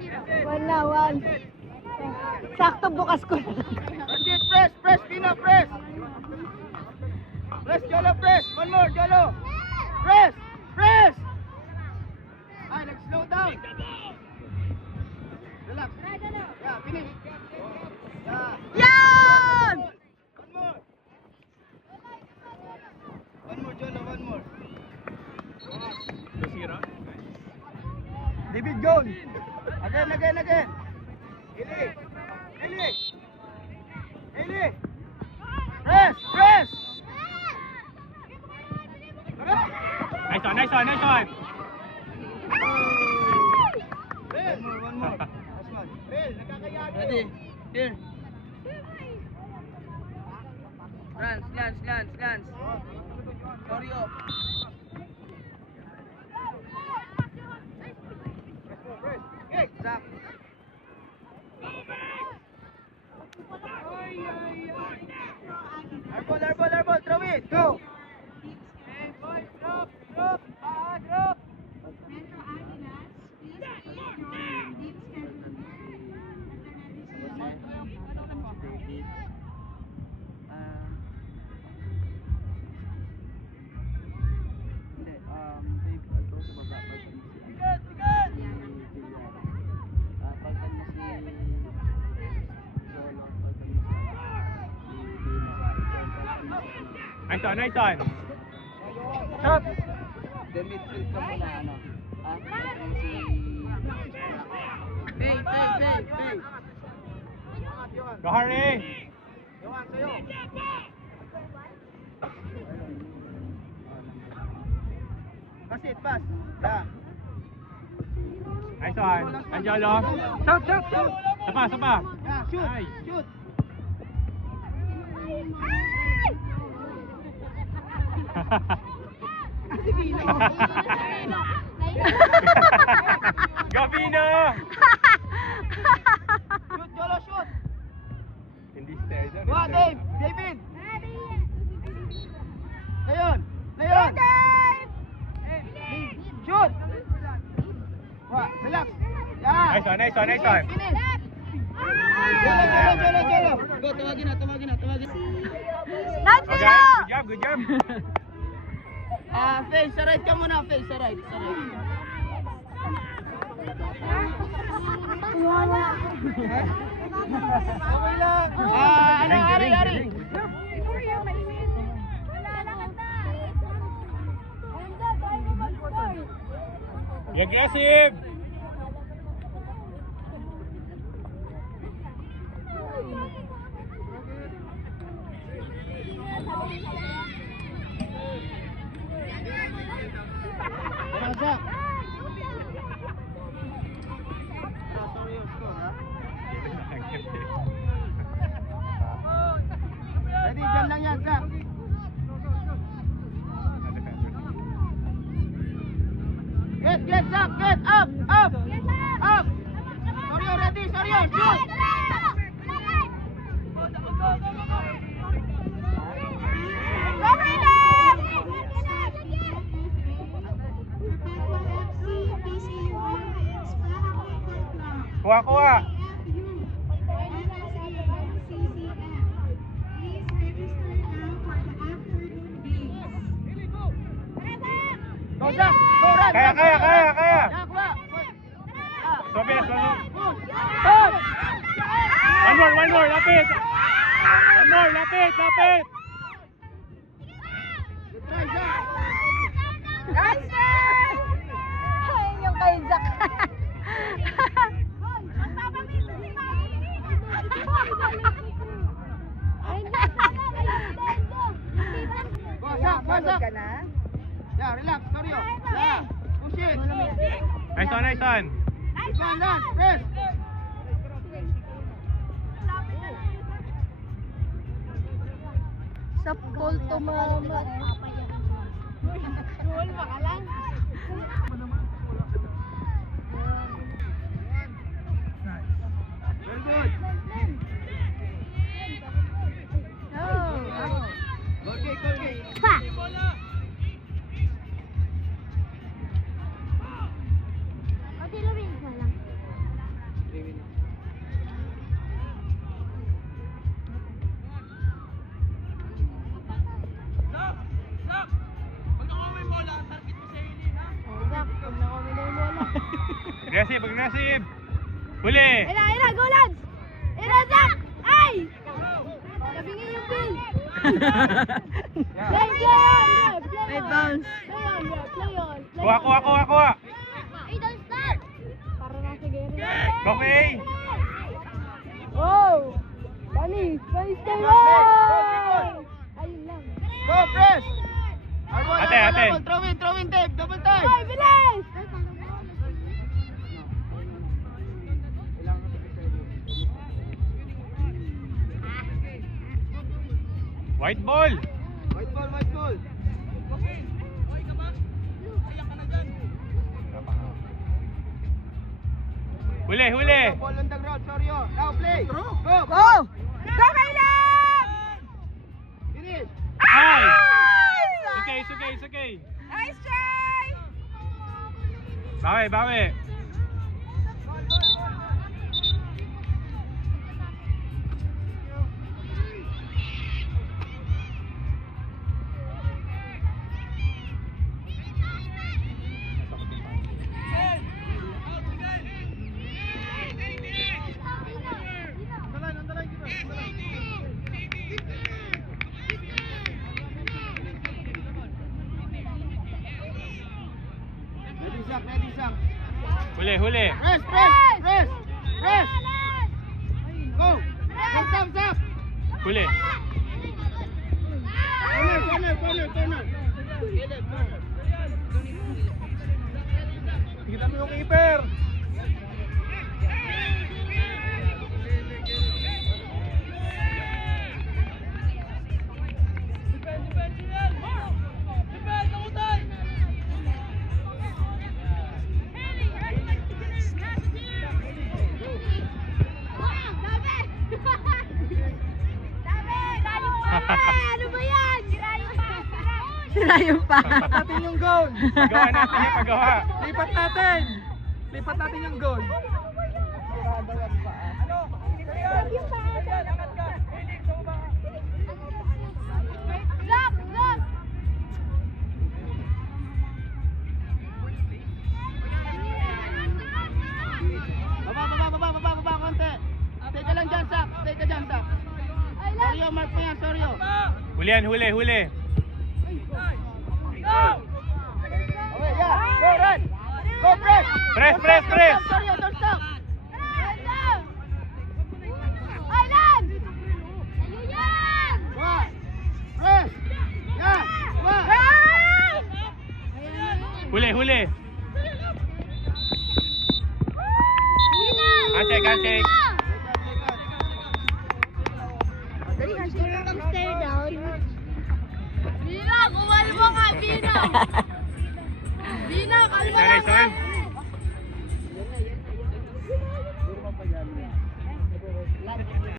One na, one. Sakto bukas ko. Press, press, Pino, press. Press, Jolo, press. One more, Jolo. Press, press. Ay, nag-slow down. Relax. Yeah, finish. Yeah. Yan! One more. One more, Jolo, one more. David, go. Again, again, again. Ili. Ili. Ili. Press, press. Nice one, nice one, nice one. Bill, one more. Last one. Bill, nakakayado. Ready? Here. Lance, Lance, Lance, Lance. Sorry, oh. Zach. Airball, airball, airball, throw it, go! Hey, boys, drop, drop, drop! Nice one, nice one. Stop! The midfield ka muna, ano? Ha? Pay, pay, pay, pay. Go Harry. Yohan, sa'yo. Pass it, pass. Yeah. Nice one. Anjolo. Shoot, shoot, shoot. Sapa, sapa. Yeah, shoot, Nice. shoot. Go Pino. Shoot, Jolo, shoot. Hindi stairs doon. Go, Dave, David. Leon, Leon. Shoot. Wa, relax. Yeah. Nice one, nice one, nice one. Finish. Jolo, Jolo, Jolo, Jolo. Go, tawagin na, tawagin na, tawagin na. Nice, Okay, Pino! good job, good job. Face, sa right ka muna, face, sa right, sa right. Okay lang. Ano, Ari, Ari. Be aggressive. Zach. Ready, dyan lang yan, Zach. Get, Zach, get, up, up, up. Sorry, ready, sorry, shoot. Kuha, kuha. Go, Zach, go, run. Kaya, kaya, kaya, kaya. Zach, wa. Sobe, sobe. Stop. One more, lapit. One more, lapit, lapit. Good try, Zach. Ay, yung kay Jack. Go, Zach, go, Zach. ka na? Yeah, relax, sorry. Yeah, push it. Nice one, nice one. Land, press. Sa pool to, mama. Pool, baka lang. Very good. Oh. Go, kick, go, kick. Ha! aggressive. Huli. Ina, go lads! Ina, Zach! Ay! Labingin yung bill! Play on! May bounce. Play on, bro. Play on. Kuha. Ay, don't start! Para lang sa Gary. Go, Faye. Wow! Bunny! Bunny, stay on! Ayun lang. Go, press! Arbol, Ate. Throw in, Dave. Double time. Ay, bilis! White ball. White ball. Huli. Ball on the ground, Sorry. Now play. Go. Go! Go, Kaylan! Finish. Ay! It's okay. Nice try! Bawi. Ready, Sam. Huli. Press. Go. Stop. Huli. Corner. Kita mo yung keeper. Ano ba yan? Sirayo pa. Natin yung goal. Pagawa natin yung pagawa. Lipat natin yung goal. Look! Baba konti. Stay ka lang dyan, Sak. Sorry, mark mo yan, sorry. Huli. Okay, yeah. Go, run. Go, press. Press. Sorry, don't stop. Aylan! Ayun yan! One. Press. Yeah. One. Huli. Handshake. Stare down. Bina, kumalma ka, Bina! Bina, kalma lang ka! Sorry.